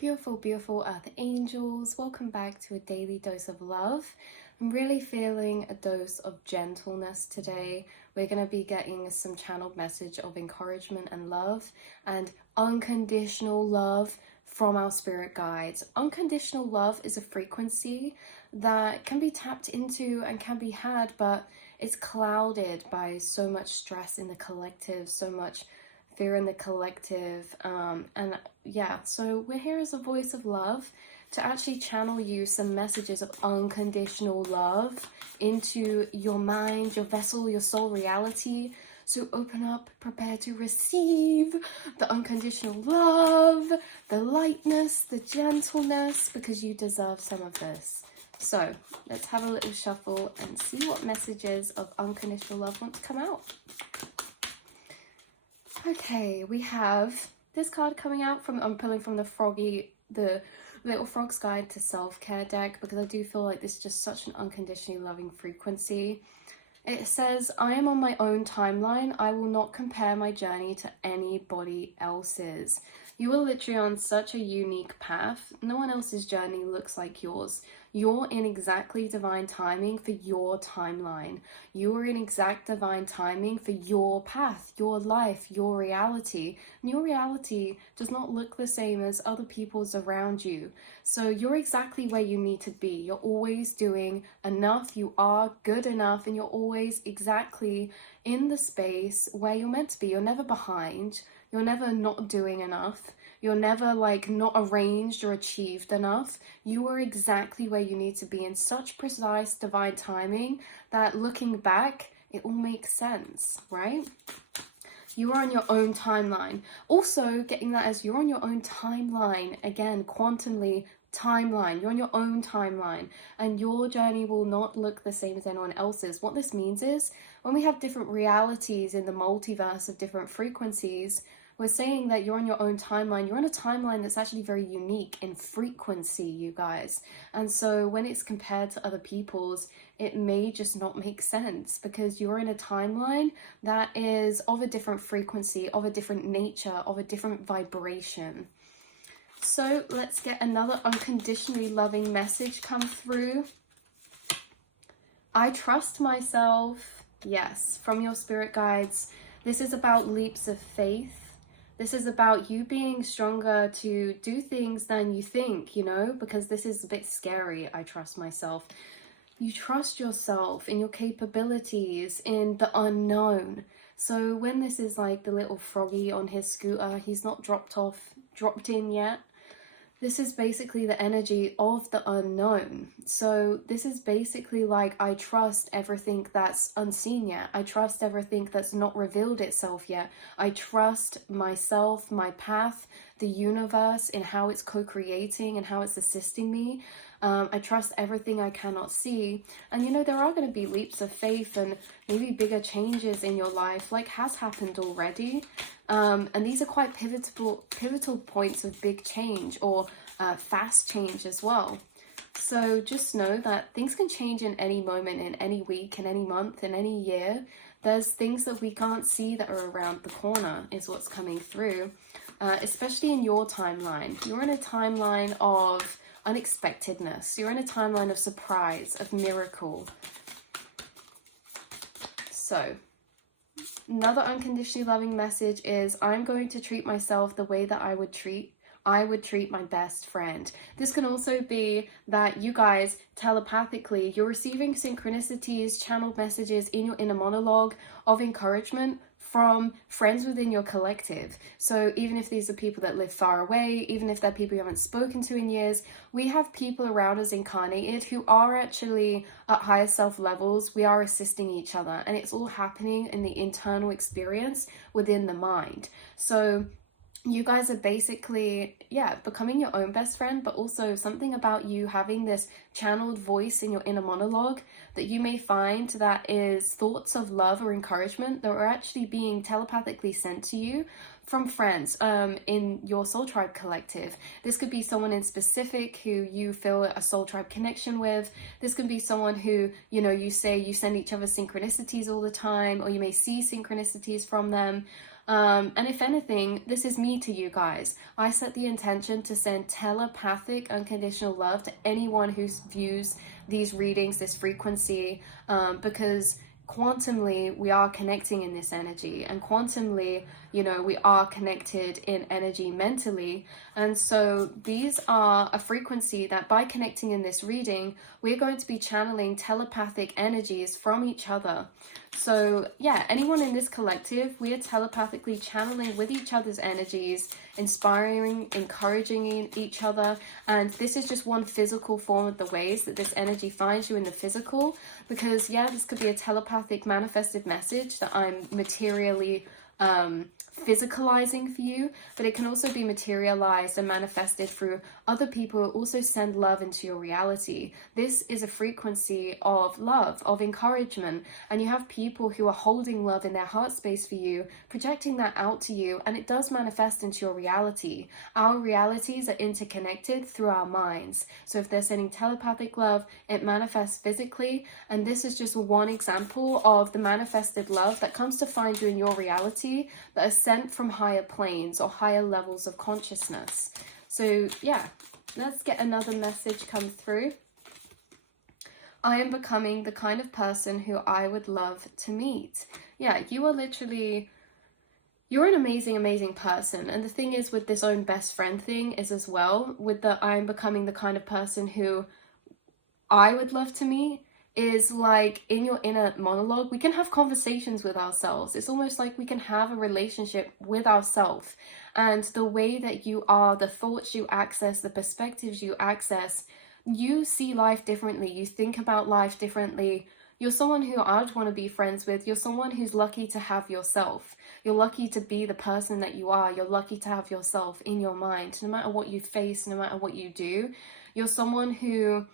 beautiful, beautiful Earth Angels. Welcome back to a daily dose of love. I'm really feeling a dose of gentleness today. We're going to be getting some channeled message of encouragement and love and unconditional love from our spirit guides. Unconditional love is a frequency that can be tapped into and can be had, but it's clouded by so much stress in the collective, so much fear in the collective, and yeah, so we're here as a voice of love to actually channel you some messages of unconditional love into your mind, your vessel, your soul reality. So open up, prepare to receive the unconditional love, the lightness, the gentleness, because you deserve some of this. So let's have a little shuffle and see what messages of unconditional love want to come out. Okay, we have this card coming out from, I'm pulling from the Little Frog's Guide to Self-Care deck, because I do feel like this is just such an unconditionally loving frequency. It says, I am on my own timeline. I will not compare my journey to anybody else's. You are literally on such a unique path. No one else's journey looks like yours. You're in exactly divine timing for your timeline. You are in exact divine timing for your path, your life, your reality. And your reality does not look the same as other people's around you. So you're exactly where you need to be. You're always doing enough. You are good enough, and you're always exactly in the space where you're meant to be. You're never behind. You're never not doing enough. You're never like not arranged or achieved enough. You are exactly where you need to be in such precise divine timing that looking back, it all makes sense, right? You are on your own timeline. Also getting that as you're on your own timeline, again, quantumly timeline. You're on your own timeline, and your journey will not look the same as anyone else's. What this means is when we have different realities in the multiverse of different frequencies, we're saying that you're on your own timeline. You're on a timeline that's actually very unique in frequency, you guys. And so when it's compared to other people's, it may just not make sense, because you're in a timeline that is of a different frequency, of a different nature, of a different vibration. So let's get another unconditionally loving message come through. I trust myself. Yes, from your spirit guides. This is about leaps of faith. This is about you being stronger to do things than you think, you know, because this is a bit scary. I trust myself. You trust yourself in your capabilities, in the unknown. So when this is like the little froggy on his scooter, he's not dropped in yet. This is basically the energy of the unknown. So this is basically like, I trust everything that's unseen yet. I trust everything that's not revealed itself yet. I trust myself, my path, the universe, in how it's co-creating and how it's assisting me. I trust everything I cannot see. And you know, there are going to be leaps of faith and maybe bigger changes in your life, like has happened already. And these are quite pivotal points of big change, or fast change as well. So just know that things can change in any moment, in any week, in any month, in any year. There's things that we can't see that are around the corner is what's coming through, especially in your timeline. You're in a timeline of unexpectedness. You're in a timeline of surprise, of miracle. So another unconditionally loving message is, I'm going to treat myself the way that I would treat my best friend. This can also be that you guys telepathically, you're receiving synchronicities, channeled messages in your inner monologue of encouragement from friends within your collective. So even if these are people that live far away, even if they're people you haven't spoken to in years, we have people around us incarnated who are actually at higher self levels. We are assisting each other, and it's all happening in the internal experience within the mind. So you guys are basically, yeah, becoming your own best friend, but also something about you having this channeled voice in your inner monologue that you may find that is thoughts of love or encouragement that are actually being telepathically sent to you from friends in your soul tribe collective. This could be someone in specific who you feel a soul tribe connection with. This could be someone who, you know, you say you send each other synchronicities all the time, or you may see synchronicities from them. And if anything, this is me to you guys. I set the intention to send telepathic unconditional love to anyone who views these readings, this frequency, because quantumly we are connecting in this energy, and quantumly, you know, we are connected in energy mentally. And so these are a frequency that by connecting in this reading, we're going to be channeling telepathic energies from each other. So yeah, anyone in this collective, we are telepathically channeling with each other's energies, inspiring, encouraging each other. And this is just one physical form of the ways that this energy finds you in the physical. Because yeah, this could be a telepathic manifested message that I'm materially physicalizing for you, but it can also be materialized and manifested through other people who also send love into your reality. This is a frequency of love, of encouragement, and you have people who are holding love in their heart space for you, projecting that out to you, and it does manifest into your reality. Our realities are interconnected through our minds. So if they're sending telepathic love, it manifests physically, and this is just one example of the manifested love that comes to find you in your reality that is sent from higher planes or higher levels of consciousness. So yeah, let's get another message come through. I am becoming the kind of person who I would love to meet. Yeah, you are literally, you're an amazing, amazing person. And the thing is with this own best friend thing is as well, with the I'm becoming the kind of person who I would love to meet, is like in your inner monologue, we can have conversations with ourselves. It's almost like we can have a relationship with ourselves. And the way that you are, the thoughts you access, the perspectives you access, you see life differently. You think about life differently. You're someone who I'd want to be friends with. You're someone who's lucky to have yourself. You're lucky to be the person that you are. You're lucky to have yourself in your mind. No matter what you face, no matter what you do, you're someone who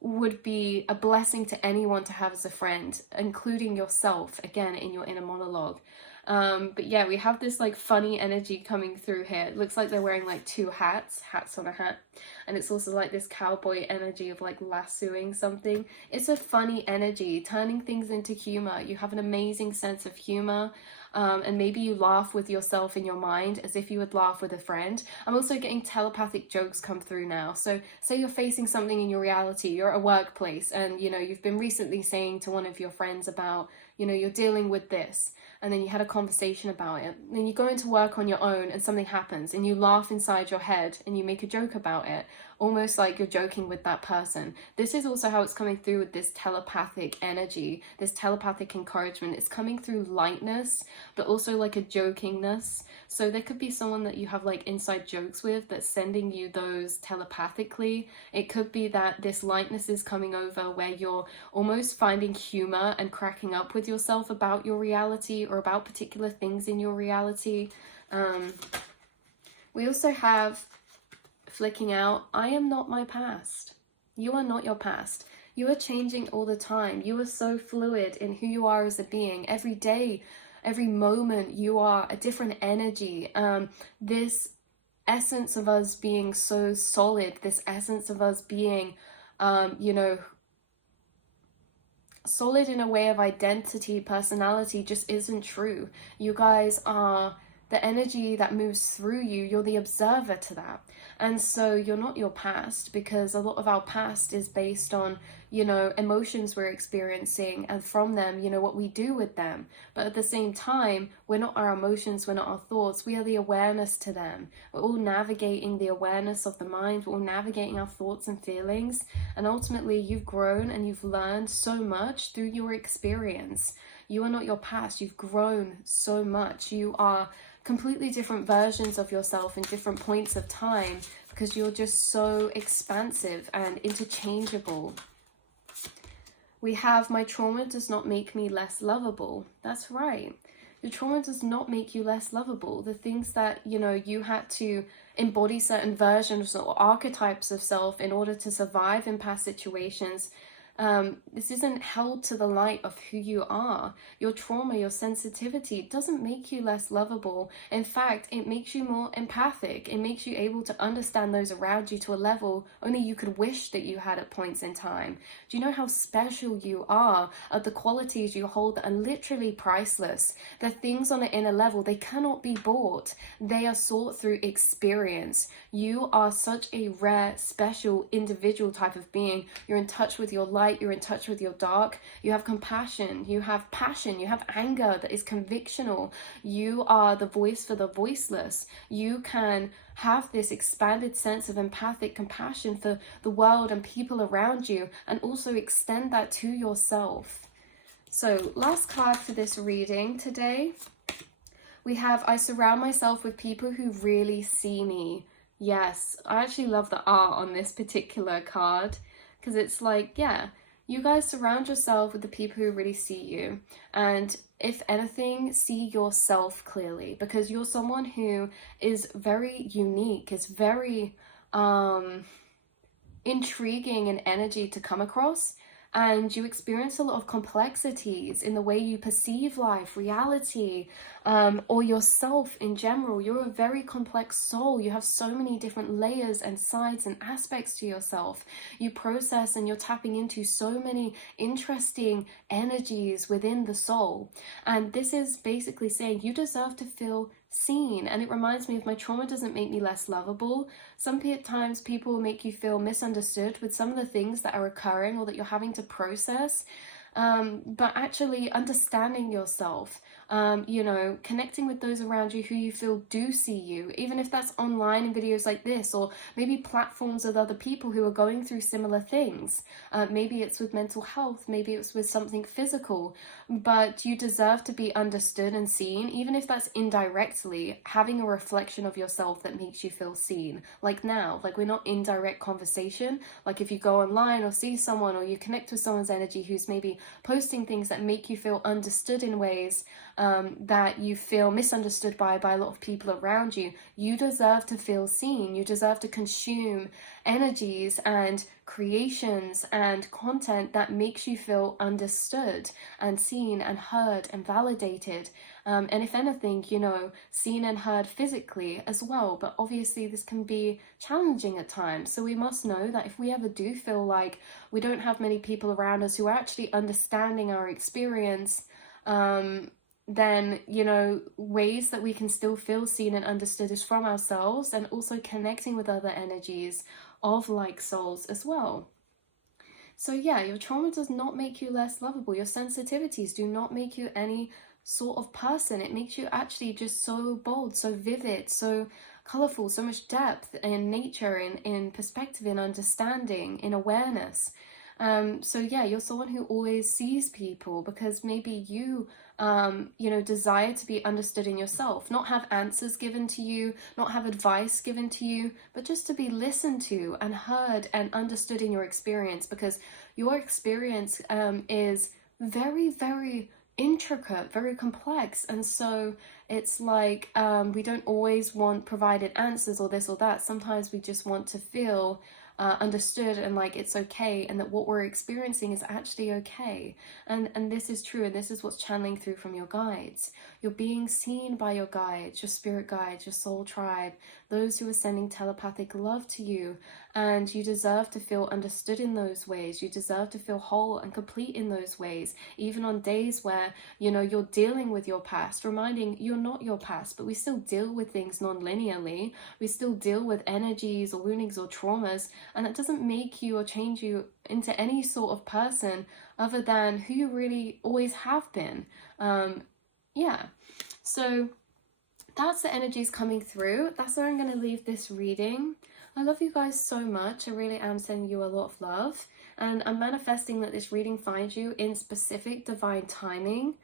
would be a blessing to anyone to have as a friend, including yourself, again, in your inner monologue. But yeah, we have this like funny energy coming through here. It looks like they're wearing like two hats on a hat. And it's also like this cowboy energy of like lassoing something. It's a funny energy, turning things into humor. You have an amazing sense of humor. And maybe you laugh with yourself in your mind as if you would laugh with a friend. I'm also getting telepathic jokes come through now. So say you're facing something in your reality, you're at a workplace, and you know, you've been recently saying to one of your friends about, you know, you're dealing with this, and then you had a conversation about it. Then you go into work on your own and something happens and you laugh inside your head and you make a joke about it, almost like you're joking with that person. This is also how it's coming through with this telepathic energy, this telepathic encouragement. It's coming through lightness, but also like a jokingness. So there could be someone that you have like inside jokes with that's sending you those telepathically. It could be that this lightness is coming over where you're almost finding humor and cracking up with yourself about your reality or about particular things in your reality. We also have flicking out, I am not my past. You are not your past. You are changing all the time. You are so fluid in who you are as a being. Every day, every moment, you are a different energy. This essence of us being so solid, this essence of us being, you know, solid in a way of identity, personality, just isn't true. You guys are the energy that moves through you. You're the observer to that. And so you're not your past, because a lot of our past is based on, you know, emotions we're experiencing, and from them, you know, what we do with them. But at the same time, we're not our emotions, we're not our thoughts, we are the awareness to them. We're all navigating the awareness of the mind, we're all navigating our thoughts and feelings. And ultimately, you've grown and you've learned so much through your experience. You are not your past. You've grown so much. You are completely different versions of yourself in different points of time, because you're just so expansive and interchangeable. We have, my trauma does not make me less lovable. That's right. Your trauma does not make you less lovable. The things that, you know, you had to embody certain versions or archetypes of self in order to survive in past situations, This isn't held to the light of who you are. Your trauma, your sensitivity doesn't make you less lovable. In fact, it makes you more empathic. It makes you able to understand those around you to a level only you could wish that you had at points in time. Do you know how special you are? The qualities you hold that are literally priceless. They're things on an inner level. They cannot be bought. They are sought through experience. You are such a rare, special, individual type of being. You're in touch with your light. You're in touch with your dark. You have compassion. You have passion. You have anger that is convictional. You are the voice for the voiceless. You can have this expanded sense of empathic compassion for the world and people around you, and also extend that to yourself. So, last card for this reading today, we have, I surround myself with people who really see me. Yes, I actually love the art on this particular card, because it's like, yeah, you guys surround yourself with the people who really see you, and if anything, see yourself clearly, because you're someone who is very unique, is very intriguing in energy to come across, and you experience a lot of complexities in the way you perceive life, reality, or yourself in general. You're a very complex soul. You have so many different layers and sides and aspects to yourself. You process and you're tapping into so many interesting energies within the soul. And this is basically saying you deserve to feel seen. And it reminds me of my trauma doesn't make me less lovable. Sometimes people make you feel misunderstood with some of the things that are occurring or that you're having to process. But actually understanding yourself, connecting with those around you who you feel do see you, even if that's online in videos like this, or maybe platforms with other people who are going through similar things. Maybe it's with mental health, maybe it's with something physical, but you deserve to be understood and seen, even if that's indirectly, having a reflection of yourself that makes you feel seen. Like now, like we're not in direct conversation, like if you go online or see someone, or you connect with someone's energy who's maybe posting things that make you feel understood in ways that you feel misunderstood by a lot of people around you. You deserve to feel seen. You deserve to consume energies and creations and content that makes you feel understood and seen and heard and validated. And if anything, seen and heard physically as well. But obviously this can be challenging at times. So we must know that if we ever do feel like we don't have many people around us who are actually understanding our experience, then, ways that we can still feel seen and understood is from ourselves, and also connecting with other energies of like souls as well. So yeah, your trauma does not make you less lovable. Your sensitivities do not make you any sort of person. It makes you actually just so bold, so vivid, so colorful, so much depth in nature, in perspective, in understanding, in awareness. So yeah, you're someone who always sees people, because maybe you desire to be understood in yourself, not have answers given to you, not have advice given to you, but just to be listened to and heard and understood in your experience, because your experience is very, very intricate, very complex. And so it's like we don't always want provided answers or this or that. Sometimes we just want to feel understood and like it's okay, and that what we're experiencing is actually okay. And this is true, and this is what's channeling through from your guides. You're being seen by your guides, your spirit guides, your soul tribe, those who are sending telepathic love to you. And you deserve to feel understood in those ways. You deserve to feel whole and complete in those ways, even on days where you're dealing with your past, reminding you're not your past, but we still deal with things non-linearly. We still deal with energies or woundings or traumas, and that doesn't make you or change you into any sort of person other than who you really always have been. So that's the energies coming through. That's where I'm going to leave this reading. I love you guys so much. I really am sending you a lot of love, and I'm manifesting that this reading finds you in specific divine timing.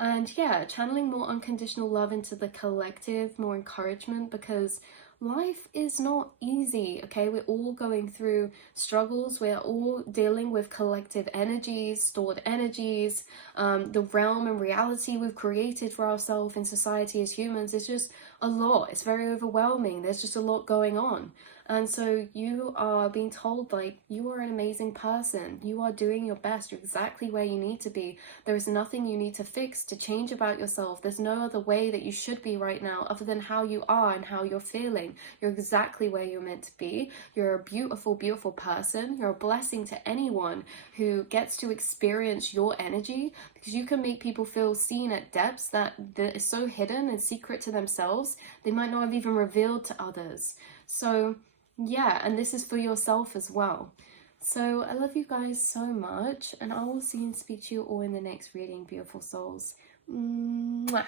And yeah, channeling more unconditional love into the collective, more encouragement, because life is not easy, okay? We're all going through struggles. We're all dealing with collective energies, stored energies. The realm and reality we've created for ourselves in society as humans is just a lot. It's very overwhelming. There's just a lot going on. And so you are being told, like, you are an amazing person. You are doing your best. You're exactly where you need to be. There is nothing you need to fix, to change about yourself. There's no other way that you should be right now other than how you are and how you're feeling. You're exactly where you're meant to be. You're a beautiful, beautiful person. You're a blessing to anyone who gets to experience your energy, because you can make people feel seen at depths that is so hidden and secret to themselves, they might not have even revealed to others. So yeah, and this is for yourself as well. So I love you guys so much, and I will see and speak to you all in the next reading, beautiful souls. Mwah.